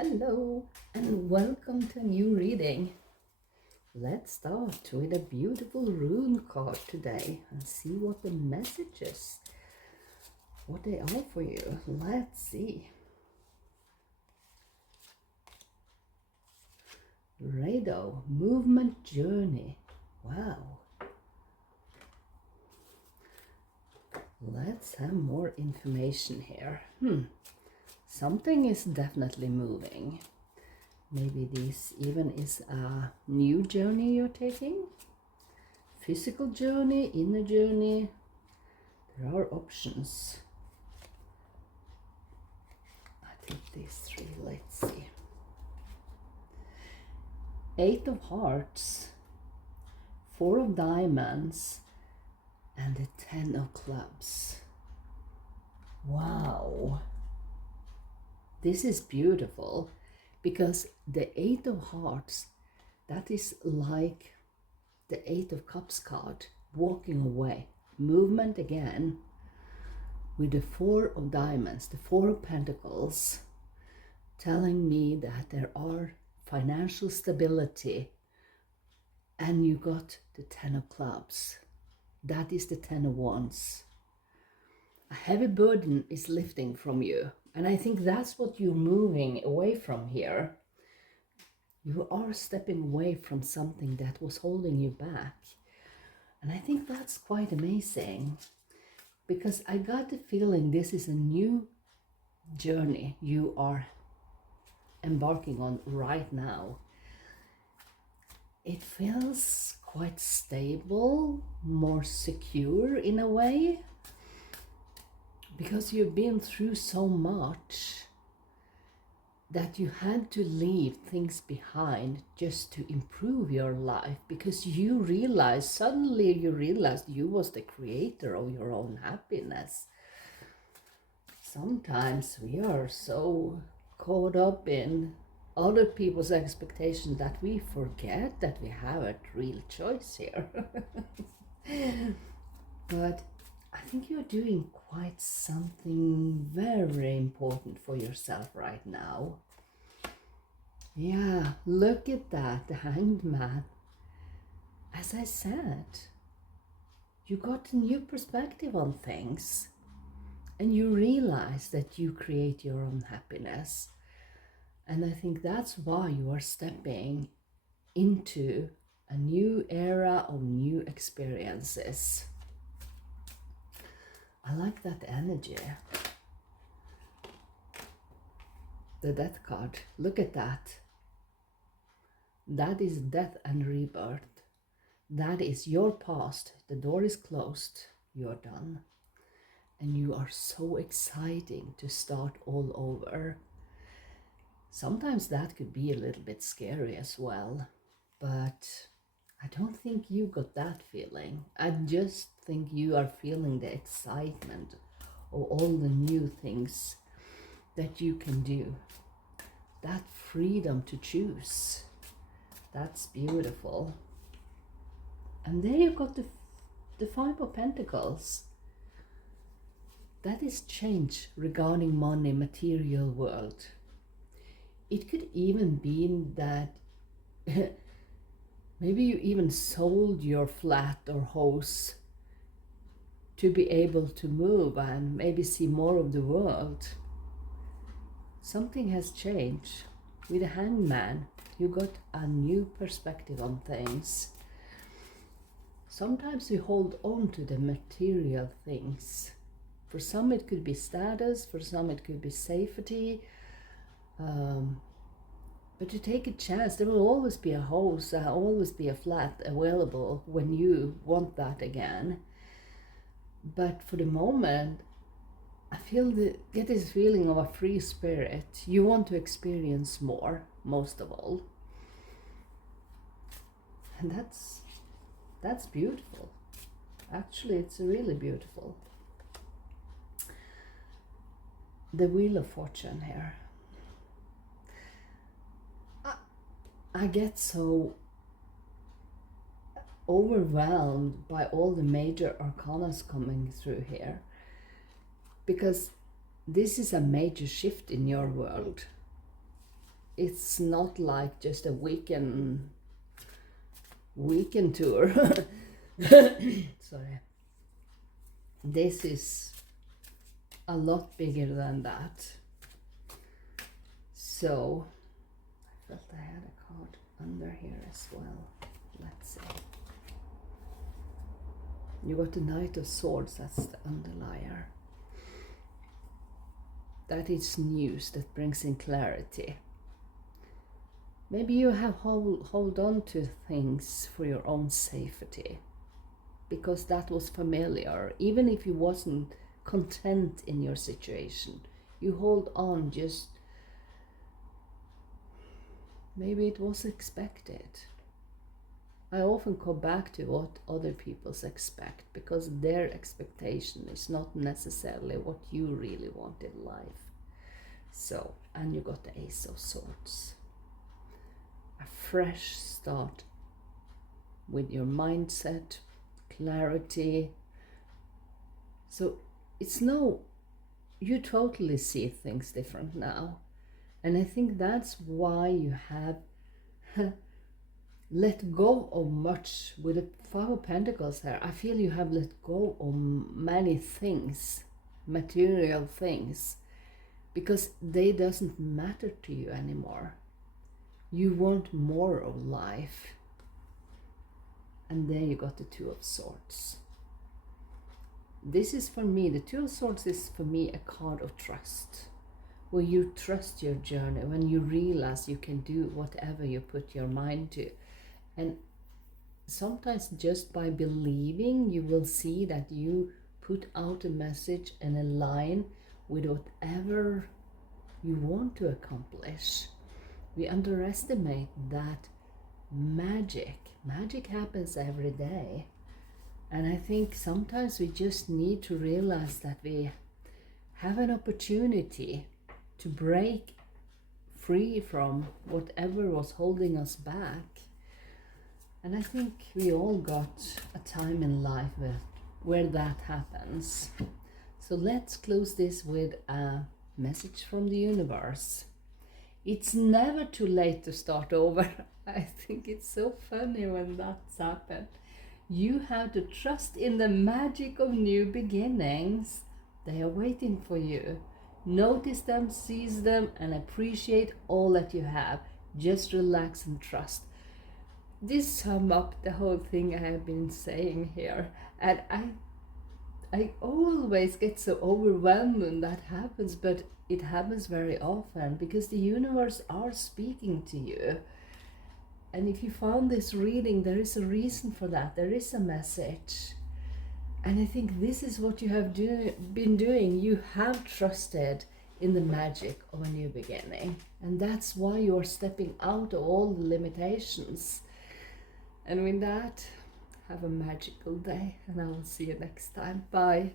Hello and welcome to a new reading. Let's start with a beautiful rune card today and see what the messages, what they are for you. Let's see. Rado, movement journey. Wow. Let's have more information here. Something is definitely moving. Maybe this even is a new journey you're taking. Physical journey, inner journey. There are options. I think these three, let's see. Eight of Hearts, Four of Diamonds, and the 10 of Clubs. Wow. This is beautiful because the Eight of Hearts, that is like the Eight of Cups card, walking away, movement again, with the Four of Diamonds, the Four of Pentacles, telling me that there are financial stability, and you got the 10 of Clubs. That is the 10 of Wands. A heavy burden is lifting from you, and I think that's what you're moving away from here. You are stepping away from something that was holding you back. And I think that's quite amazing, because I got the feeling this is a new journey you are embarking on right now. It feels quite stable, more secure in a way, because you've been through so much that you had to leave things behind just to improve your life, because suddenly you realized you was the creator of your own happiness. Sometimes we are so caught up in other people's expectations that we forget that we have a real choice here. But I think you're doing quite something very important for yourself right now. Yeah, look at that, the Hanged Man. As I said, you got a new perspective on things, and you realize that you create your own happiness. And I think that's why you are stepping into a new era of new experiences. I like that energy. The Death card, look at that. That is death and rebirth. That is your past. The door is closed. You're done. And you are so exciting to start all over. Sometimes that could be a little bit scary as well, but I don't think you got that feeling. I just think you are feeling the excitement of all the new things that you can do. That freedom to choose. That's beautiful. And there you got the Five of Pentacles. That is change regarding money, material world. It could even be that maybe you even sold your flat or house to be able to move and maybe see more of the world. Something has changed. With the Hanged Man, you got a new perspective on things. Sometimes we hold on to the material things. For some it could be status, for some it could be safety. But to take a chance, there will always be a house, always be a flat available when you want that again. But for the moment, I get this feeling of a free spirit. You want to experience more, most of all. And that's beautiful. Actually, it's really beautiful. The Wheel of Fortune here. I get so overwhelmed by all the major arcanas coming through here, because this is a major shift in your world. it's not like just a weekend tour. Sorry. This is a lot bigger than that. So I felt I had a card under here as well. Let's see. You got the Knight of Swords, that's the underlier. That is news that brings in clarity. Maybe you have hold on to things for your own safety, because that was familiar. Even if you wasn't content in your situation, you hold on, just maybe it was expected. I often come back to what other people expect, because their expectation is not necessarily what you really want in life. So, and you got the Ace of Swords. A fresh start with your mindset, clarity. So it's no, you totally see things different now. And I think that's why you have let go of much with the Five of Pentacles here. I feel you have let go of many things, material things, because they doesn't matter to you anymore. You want more of life. And then you got the Two of Swords. This is for me, the Two of Swords is for me a card of trust, where you trust your journey, when you realize you can do whatever you put your mind to. And sometimes just by believing, you will see that you put out a message and a line with whatever you want to accomplish. We underestimate that magic. Magic happens every day. And I think sometimes we just need to realize that we have an opportunity to break free from whatever was holding us back. And I think we all got a time in life where that happens. So let's close this with a message from the universe. It's never too late to start over. I think it's so funny when that's happened. You have to trust in the magic of new beginnings. They are waiting for you. Notice them, seize them, and appreciate all that you have. Just relax and trust. This sums up the whole thing I have been saying here. And I always get so overwhelmed when that happens, but it happens very often because the universe are speaking to you. And if you found this reading, there is a reason for that. There is a message. And I think this is what you have been doing. You have trusted in the magic of a new beginning. And that's why you are stepping out of all the limitations. And with that, have a magical day, and I will see you next time. Bye.